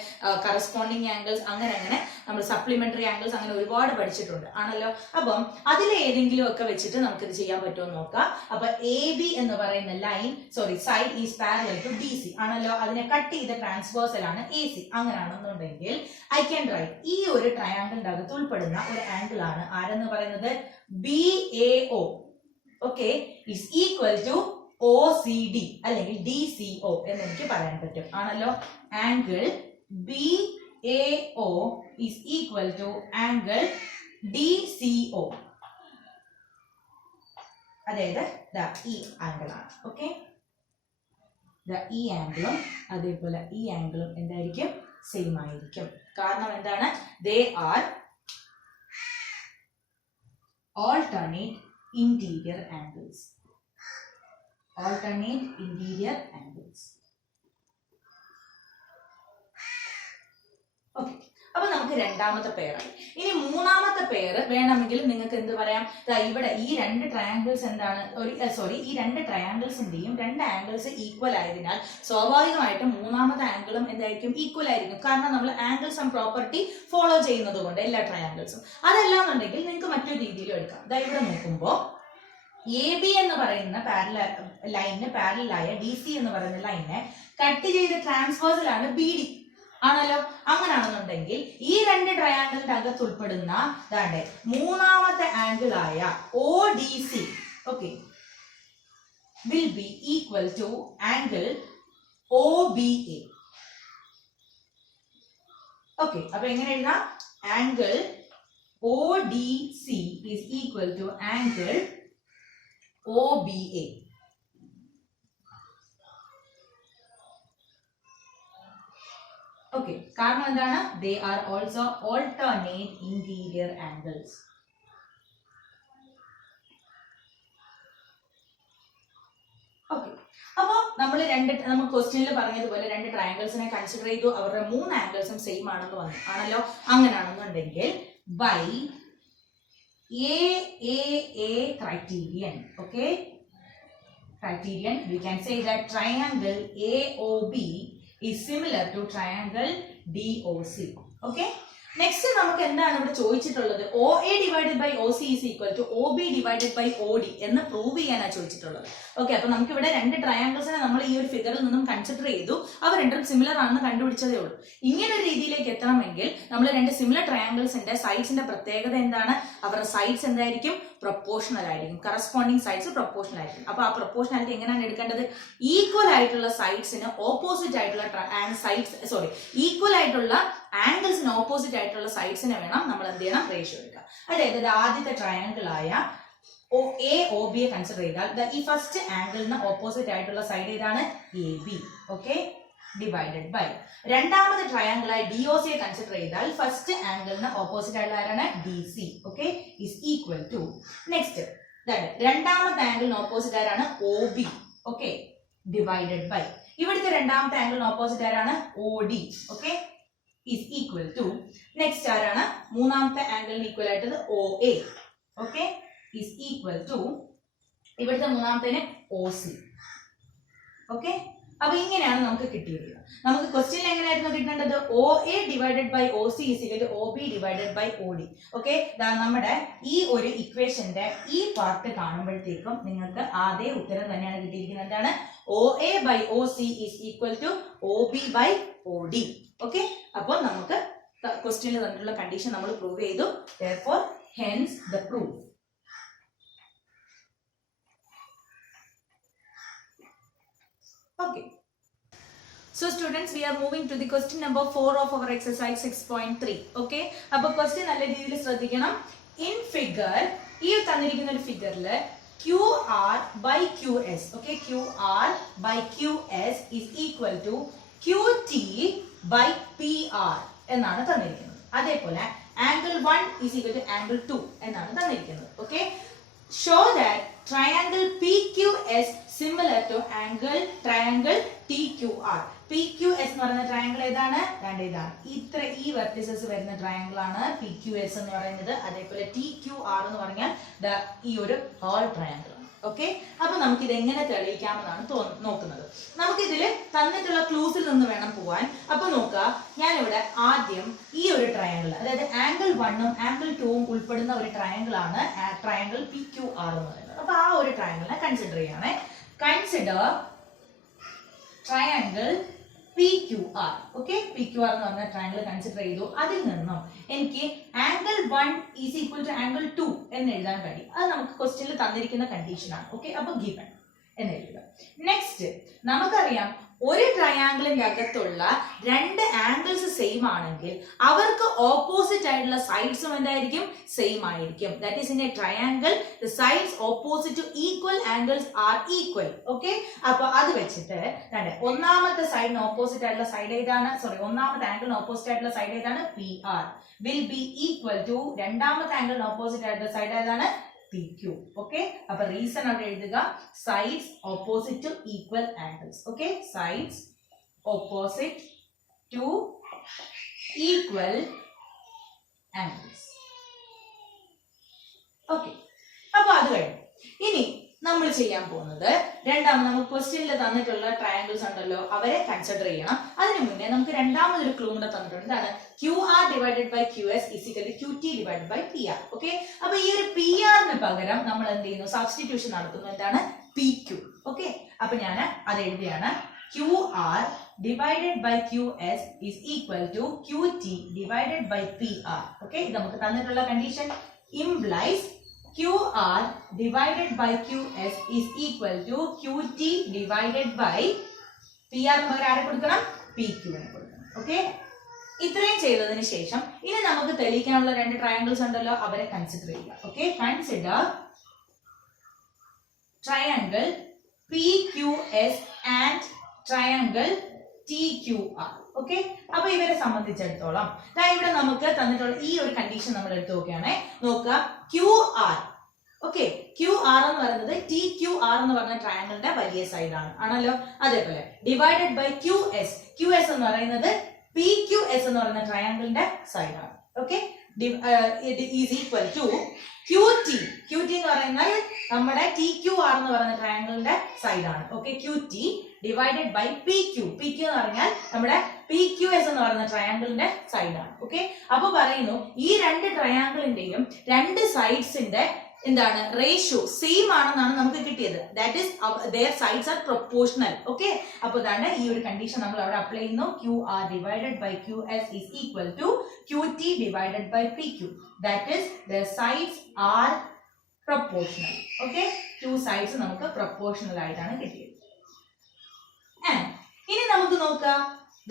കറസ്പോണ്ടിങ് ആംഗിൾസ്, അങ്ങനെ നമ്മൾ സപ്ലിമെന്ററി ആംഗിൾസ്, അങ്ങനെ ഒരുപാട് പഠിച്ചിട്ടുണ്ട്. ആണല്ലോ, അപ്പം അതിലെ ഏതെങ്കിലും ഒക്കെ വെച്ചിട്ട് നമുക്ക് ഇത് ചെയ്യാൻ പറ്റുമോ നോക്കാം. അപ്പൊ AB എന്ന് പറയുന്ന line side is parallel to DC ആണല്ലോ, അതിനെ കട്ട് ചെയ്ത ട്രാൻസ്വേഴ്സൽ ആണ് AC. അങ്ങനെയാണെന്നുണ്ടെങ്കിൽ ഐ ക്യാൻ റൈറ്റ് ഈ ഒരു ട്രയാംഗിളിന്റെ അകത്ത് ഉൾപ്പെടുന്ന ഒരു ആംഗിൾ ആണ് ആരെന്ന് പറയുന്നത്? BAO. Okay, is equal to OCD അല്ലെങ്കിൽ DCO എന്ന് എനിക്ക് പറയാൻ പറ്റും. ആണല്ലോ, angle BAO is equal to angle DCO. അതായത് ഈ ആംഗിൾ ആണ്. ഓക്കെ, ഈ ആംഗിളും അതേപോലെ ഈ ആംഗിളും എന്തായിരിക്കും? സെയിം ആയിരിക്കും. കാരണം എന്താണ്? They R alternate interior angles. Alternate interior angles. Okay, അപ്പൊ നമുക്ക് രണ്ടാമത്തെ പെയറായി. ഇനി മൂന്നാമത്തെ പെയർ വേണമെങ്കിൽ നിങ്ങൾക്ക് എന്ത് പറയാം? ഇവിടെ ഈ രണ്ട് ട്രയാംഗിൾസ് എന്താണ്? ഈ രണ്ട് ട്രയാംഗിൾസിന്റെയും രണ്ട് ആംഗിൾസ് ഈക്വൽ ആയതിനാൽ സ്വാഭാവികമായിട്ടും മൂന്നാമത്തെ ആംഗിളും എന്തായിരിക്കും? ഈക്വൽ ആയിരിക്കും. കാരണം നമ്മൾ ആംഗിൾ സം പ്രോപ്പർട്ടി ഫോളോ ചെയ്യുന്നത് കൊണ്ട് എല്ലാ ട്രയാംഗിൾസും. അതല്ലാന്നുണ്ടെങ്കിൽ നിങ്ങൾക്ക് മറ്റൊരു രീതിയിലും എടുക്കാം. ഇവിടെ നോക്കുമ്പോൾ AB എന്ന് പറയുന്ന ലൈനിന് പാരലലായ DC എന്ന് പറയുന്ന ലൈനിനെ കട്ട് ചെയ്ത ട്രാൻസ്വേഴ്സൽ ആണ് BD. ആണല്ലോ, അങ്ങനെയാണെന്നുണ്ടെങ്കിൽ ഈ രണ്ട് ട്രയാംഗിളിന്റെ അകത്ത് ഉൾപ്പെടുന്ന മൂന്നാമത്തെ ആംഗിൾ ആയ ODC okay will be equal to angle OBA. Okay, അപ്പൊ എങ്ങനെ എഴുതാം? Angle ODC is equal to angle OBA. Okay, കാരണം എന്താണ്? They are also alternate interior angles. Okay, അപ്പോൾ നമ്മൾ ക്വസ്റ്റ്യനിൽ പറഞ്ഞതുപോലെ രണ്ട് ട്രയാംഗിൾസിനെ കൺസിഡർ ചെയ്തു, അവരുടെ മൂന്ന് ആംഗിൾസും സെയിം ആണെന്ന് വന്നു. ആണല്ലോ, അങ്ങനെയാണെന്നുണ്ടെങ്കിൽ by AAA criterion, okay, criterion, we can say that triangle AOB is similar to triangle DOC. Okay, next നമുക്ക് എന്താണ് ഇവിടെ ചോദിച്ചിട്ടുള്ളത്? OA divided by OC is equal to OB divided by OD എന്ന് പ്രൂവ് ചെയ്യാനാണ് ചോദിച്ചിട്ടുള്ളത്. ഓക്കെ, അപ്പൊ നമുക്ക് ഇവിടെ രണ്ട് ട്രയാംഗിൾസിനെ നമ്മൾ ഈ ഒരു ഫിഗറിൽ നിന്നും കൺസിഡർ ചെയ്തു, അവ രണ്ടും സിമിലർ ആണെന്ന് കണ്ടുപിടിച്ചതേ ഉള്ളൂ. ഇങ്ങനെ ഒരു രീതിയിലേക്ക് എത്തണമെങ്കിൽ നമ്മൾ രണ്ട് സിമിലർ ട്രയാംഗിൾസിന്റെ സൈഡ്സിന്റെ പ്രത്യേകത എന്താണ്? അവരുടെ സൈഡ്സ് എന്തായിരിക്കും? പ്രൊപ്പോർഷണൽ ആയിരിക്കും, കറസ്പോണ്ടിങ് സൈഡ്സ് പ്രൊപ്പോർഷണൽ ആയിരിക്കും. അപ്പൊ ആ പ്രൊപ്പോർഷണാലിറ്റി എങ്ങനെയാണ് എടുക്കേണ്ടത്? ഈക്വൽ ആയിട്ടുള്ള സൈഡ്സിന് ഓപ്പോസിറ്റ് ആയിട്ടുള്ള ഈക്വൽ ആയിട്ടുള്ള ആംഗിൾസിന് ഓപ്പോസിറ്റ് ആയിട്ടുള്ള സൈഡ്സിനെ വേണം നമ്മൾ എന്ത് ചെയ്യണം? റേഷ്യോ എടുക്കുക. അതായത് ആദ്യത്തെ ട്രയാങ്കിൾ ആയ എ ഒ ബി യെ കൺസിഡർ ചെയ്താൽ ഈ ഫസ്റ്റ് ആംഗിളിന് ഓപ്പോസിറ്റ് ആയിട്ടുള്ള സൈഡ് ഏതാണ്? A B. Okay, divided by രണ്ടാമത്തെ ട്രയാങ്കിൾ ആയി ഡി ഒ സിയെ കൺസിഡർ ചെയ്താൽ ഫസ്റ്റ് ആംഗിളിന് ഓപ്പോസിറ്റ് ആയിട്ടുള്ള ആരാണ്? D C. Okay, is equal to next രണ്ടാമത്തെ ആംഗിളിന് ഓപ്പോസിറ്റ് ആരാണ്? O B. Okay, divided by ഇവിടുത്തെ രണ്ടാമത്തെ ആംഗിളിന് ഓപ്പോസിറ്റ് ആരാണ്? O D. Okay, is equal to next ആരാണ്? മൂന്നാമത്തെ ആംഗിളിന് ഈക്വൽ ആയിട്ടത് O A. Okay, is equal to ഇവിടുത്തെ മൂന്നാമത്തേന് ഒ സി. ഓക്കെ, അപ്പൊ ഇങ്ങനെയാണ് നമുക്ക് കിട്ടിയിരിക്കുന്നത്. നമുക്ക് ക്വസ്റ്റ്യൻ എങ്ങനെയായിരുന്നു കിട്ടേണ്ടത്? O A divided by O C is equal to O B divided by O D. Okay, നമ്മുടെ ഈ ഒരു ഇക്വേഷന്റെ ഈ പാർട്ട് കാണുമ്പോഴത്തേക്കും നിങ്ങൾക്ക് അതേ ഉത്തരം തന്നെയാണ് കിട്ടിയിരിക്കുന്നത്. എന്താണ്? O A by O C is equal to O B by O D. Okay, അപ്പോൾ നമുക്ക് ക്വസ്റ്റ്യനിൽ തന്നിട്ടുള്ള കണ്ടീഷൻ നമ്മൾ പ്രൂവ് ചെയ്തു. therefore hence the proof. Okay, so students, we are moving to the question number 4 of our exercise 6.3. okay, അപ്പോൾ question നല്ല രീതിയിൽ ശ്രദ്ധിക്കണം. ഇൻ ഫിഗർ, ഈ തന്നിരിക്കുന്ന ഒരു ഫിഗറിൽ QR by QS, okay, QR by QS is equal to QT by PR എന്നാണ് തന്നിരിക്കുന്നത്. അതേപോലെ angle 1 is equal to angle 2 എന്നാണ് തന്നിരിക്കുന്നത്. Okay, show that triangle PQS similar to triangle TQR. PQS എന്ന് പറയുന്ന ട്രയാങ്കിൾ ഏതാണ്? ഇതാണ്. ഈ വെർട്ടിസസ് വരുന്ന ട്രയാങ്കിൾ ആണ് PQS എന്ന് പറയുന്നത്. അതേപോലെ TQR എന്ന് പറഞ്ഞാൽ ഈ ഒരു ഹോൾ ട്രയാങ്കിൾ ആണ്. ഓക്കെ, അപ്പൊ നമുക്ക് ഇത് എങ്ങനെ തെളിയിക്കാമെന്നാണ് നോക്കുന്നത്. നമുക്ക് ഇതിൽ തന്നിട്ടുള്ള ക്ലൂസിൽ നിന്ന് വേണം പോവാൻ. അപ്പൊ നോക്കുക, ഞാനിവിടെ ആദ്യം ഈ ഒരു ട്രയാങ്കിൾ, അതായത് ആംഗിൾ 1ഉം ആംഗിൾ 2ഉം ഉൾപ്പെടുന്ന ഒരു ട്രയാങ്കിൾ ആണ് ട്രയാങ്കിൾ PQR എന്ന് പറയുന്നത്. അപ്പൊ ആ ഒരു ട്രയാങ്കിളിനെ കൺസിഡർ ചെയ്യണേ. Consider triangle PQR. Okay, PQR എന്ന് പറഞ്ഞ ട്രയാങ്കിൾ കൺസിഡർ ചെയ്തു. അതിൽ നിന്നും എനിക്ക് angle 1 is equal to angle 2 എന്ന് എഴുതാൻ കഴിയും. അത് നമുക്ക് ക്വസ്റ്റ്യനിൽ തന്നിരിക്കുന്ന കണ്ടീഷൻ ആണ്. ഓക്കെ, അപ്പൊ ഗിവൺ എന്ന് എഴുതുക. നെക്സ്റ്റ്, നമുക്കറിയാം ഒരു ട്രയാങ്കിളിന്റെ അകത്തുള്ള രണ്ട് ആംഗിൾസ് സെയിം ആണെങ്കിൽ അവർക്ക് ഓപ്പോസിറ്റ് ആയിട്ടുള്ള സൈഡ്സും എന്തായിരിക്കും? സെയിം ആയിരിക്കും. That is in A triangle the sides opposite two equal angles are equal. Okay, അപ്പൊ അത് വെച്ചിട്ട് ഒന്നാമത്തെ സൈഡിന് ഓപ്പോസിറ്റ് ആയിട്ടുള്ള സൈഡ് ഏതാണ്? ഒന്നാമത്തെ ആംഗിളിന് ഓപ്പോസിറ്റ് ആയിട്ടുള്ള സൈഡ് ഏതാണ്? PR will be equal to രണ്ടാമത്തെ ആംഗിളിന് ഓപ്പോസിറ്റ് ആയിട്ടുള്ള സൈഡ് ഏതാണ്? PQ. ഓക്കെ, അപ്പൊ റീസൺ അവിടെ എഴുതുക. Sides opposite two equal angles. Okay, sides opposite two equal angles. Okay, അപ്പൊ അത് കഴിഞ്ഞു. ഇനി നമ്മൾ ചെയ്യാൻ പോകുന്നത് രണ്ടാമത്, നമുക്ക് ക്വസ്റ്റ്യനിൽ തന്നിട്ടുള്ള ട്രയാങ്കിൾസ് ഉണ്ടല്ലോ, അവരെ കൺസിഡർ ചെയ്യണം. അതിനു മുന്നേ നമുക്ക് രണ്ടാമതൊരു ക്ലൂ കൂടെ തന്നിട്ടുണ്ട്. എന്താണ്? QR divided by QS is equal to QT divided by PR. Okay, അപ്പൊ ഈ ഒരു PR-ന് പകരം നമ്മൾ എന്ത് ചെയ്യുന്നു? സബ്സ്റ്റിറ്റ്യൂഷൻ നടത്തുന്നു. എന്താണ്? PQ. ഓക്കെ, അപ്പൊ ഞാൻ അത് എഴുതിയാണ്. QR divided by QS is equal to QT divided by PR. Okay, ഇത് നമുക്ക് തന്നിട്ടുള്ള condition implies QR divided by QS is equal to QT divided by PR. നമുക്ക് ആരെ കൊടുക്കണം? PQ നെ കൊടുക്കണം. ഓക്കെ, ഇത്രയും ചെയ്തതിന് ശേഷം ഇനി നമുക്ക് തെളിയിക്കാനുള്ള രണ്ട് ട്രയാങ്കിൾസ് ഉണ്ടല്ലോ, അവരെ കൺസിഡർ ചെയ്യുക. Okay, consider triangle PQS and triangle TQR. Okay, അപ്പൊ ഇവരെ സംബന്ധിച്ചിടത്തോളം ഇവിടെ നമുക്ക് തന്നിട്ടുള്ള ഈ ഒരു കണ്ടീഷൻ നമ്മൾ എടുത്തു നോക്കുകയാണെ. നോക്കുക, QR. ഓക്കെ, QR എന്ന് പറയുന്നത് TQR എന്ന് പറഞ്ഞ ട്രയാങ്കിളിന്റെ വലിയ സൈഡാണ് ആണല്ലോ. അതേപോലെ ഡിവൈഡഡ് ബൈ QS എന്ന് പറയുന്നത് PQS എന്ന് പറയുന്ന ട്രയാങ്കിളിന്റെ സൈഡാണ്. Okay, is equal to QT എന്ന് പറയുന്നത് നമ്മുടെ TQR എന്ന് പറയുന്ന ട്രയാങ്കിളിന്റെ സൈഡാണ്. Okay, QT divided by PQ എന്ന് പറഞ്ഞാൽ നമ്മുടെ PQS എന്ന് പറയുന്ന ട്രയാങ്കിളിന്റെ സൈഡാണ്. ഓക്കെ, അപ്പൊ പറയുന്നു ഈ രണ്ട് ട്രയാങ്കിളിന്റെയും രണ്ട് സൈഡ്സിന്റെ എന്താണ്? റേഷ്യോ സെയിം ആണെന്നാണ് നമുക്ക് കിട്ടിയത്. That is their sides are proportional. Okay, അപ്പൊ ഇതാണ് ഈ ഒരു കണ്ടീഷൻ നമ്മൾ അവിടെ അപ്ലൈ ചെയ്യുന്നു. QR divided by QS is equal to QT divided by PQ. That is their sides are proportional. Okay, two sides നമുക്ക് പ്രൊപ്പോർഷണൽ ആയിട്ടാണ് കിട്ടിയത്. ആൻഡ് ഇനി നമുക്ക് നോക്കാം,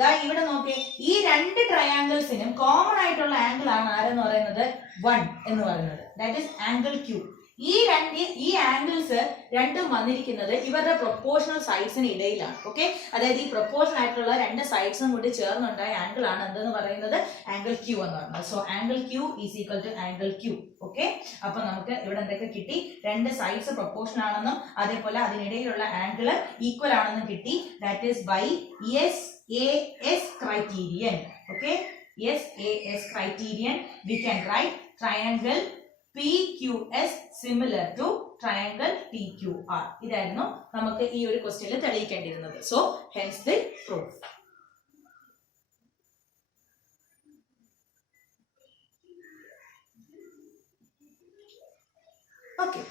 ദാ ഇവിടെ നോക്കേ, ഈ രണ്ട് ട്രയാങ്കിൾസിനും കോമൺ ആയിട്ടുള്ള ആംഗിൾ ആണ് ആരെന്ന് പറയുന്നത് 1 എന്ന് പറയുന്നത്. That is angle Q. ഈ ആംഗിൾസ് രണ്ടും വന്നിരിക്കുന്നത് ഇവരുടെ പ്രൊപ്പോർഷണൽ സൈഡ്സിന് ഇടയിലാണ്. ഓക്കെ, അതായത് ഈ പ്രൊപ്പോർഷണൽ ആയിട്ടുള്ള രണ്ട് സൈഡ്സും കൂടി ചേർന്നുണ്ടായ ആംഗിൾ ആണ് എന്തെന്ന് പറയുന്നത് ആംഗിൾ ക്യൂ എന്ന് പറയുന്നത്. So angle Q is equal to angle Q. Okay, അപ്പൊ നമുക്ക് ഇവിടെ എന്തൊക്കെ കിട്ടി? രണ്ട് സൈഡ്സ് പ്രൊപ്പോർഷണൽ ആണെന്നും അതേപോലെ അതിനിടയിലുള്ള ആംഗിൾ ഈക്വൽ ആണെന്നും കിട്ടി. That is by SAS criterion. Okay, SAS criterion, we can write triangle PQS similar to triangle PQR. ഇതായിരുന്നു നമുക്ക് ഈ ഒരു ക്വസ്റ്റ്യനിൽ തെളിയിക്കേണ്ടിയിരുന്നത്. So hence the proof. Okay.